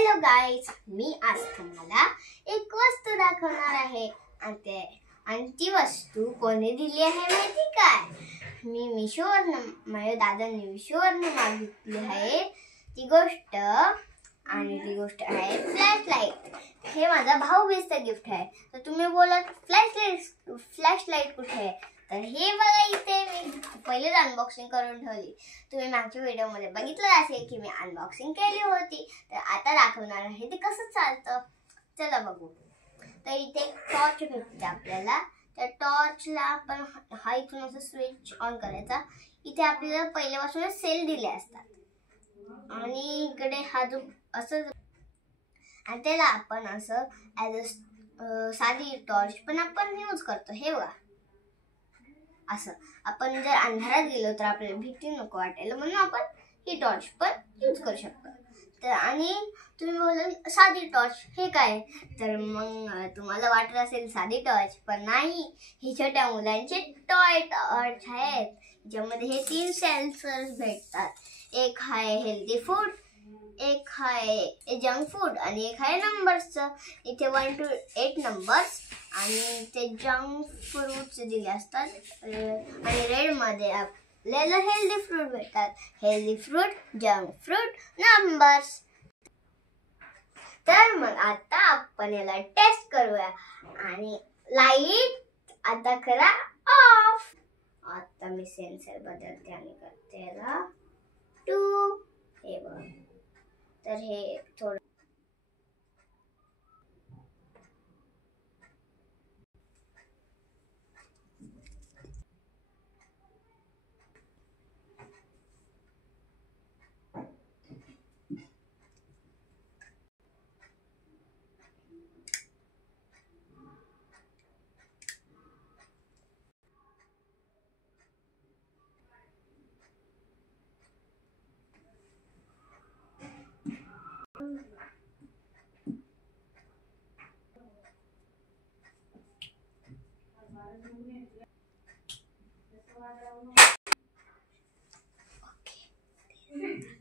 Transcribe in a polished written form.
Hello guys, मी आज तुम्हाला एक वस्तू दाखवणार आहे आणि ती वस्तू कोणी दिली आहे माहिती काय? मी मिशोवरनं, माझ्या दादांनी मिशोवरनं मागितली आहे ती गोष्ट. आणि ती गोष्ट आहे फ्लॅश लाईट. हे माझा भाऊबीजचं गिफ्ट आहे. तर तुम्ही बोलत फ्लॅश लाईट कुठे आहे? तर हे बघा, इथे मी पहिलेच अनबॉक्सिंग करून ठेवली. तुम्ही मागच्या व्हिडिओमध्ये बघितलं असेल की मी अनबॉक्सिंग केली होती. तर आता दाखवणार आहे ते कसं चालतं. चला बघू. तर इथे टॉर्च भेटते आपल्याला. त्या टॉर्चला आपण हा इथून असं स्विच ऑन करायचा. इथे आपल्याला पहिल्यापासूनच सेल दिले असतात आणि इकडे हा जो असं, आणि त्याला आपण असं ॲज अ साधी टॉर्च पण आपण यूज करतो. हे बघा, असं आपण जर अंधारात गेलो तर आपल्याला भीती नको वाटायला, म्हणून आपण ही टॉर्च पण यूज करू शकतो. तर आणि तुम्ही बोलाल साधी टॉर्च हे काय? तर मग तुम्हाला वाटत असेल साधी टॉर्च, पण नाही, ही छोट्या मुलांचे टॉय टॉर्च आहेत. ज्यामध्ये हे 3 सेन्सर्स भेटतात. एक आहे हेल्दी फूड, एक आहे जंक फूड आणि एक आहे नंबर्सचं. इथे 1 to 8 नंबर्स आणि ते जंक फ्रूटचे दिले असतात. आणि रेड मध्ये आपल्याला हेल्दी फ्रूट भेटतात. Healthy fruit, junk fruit, numbers. तर मग आता आपण याला टेस्ट करूया. आणि लाईट आता करा ऑफ. आता मी सेन्सर बदलते आणि करते याला 2. हे बघ, तर हे थोडं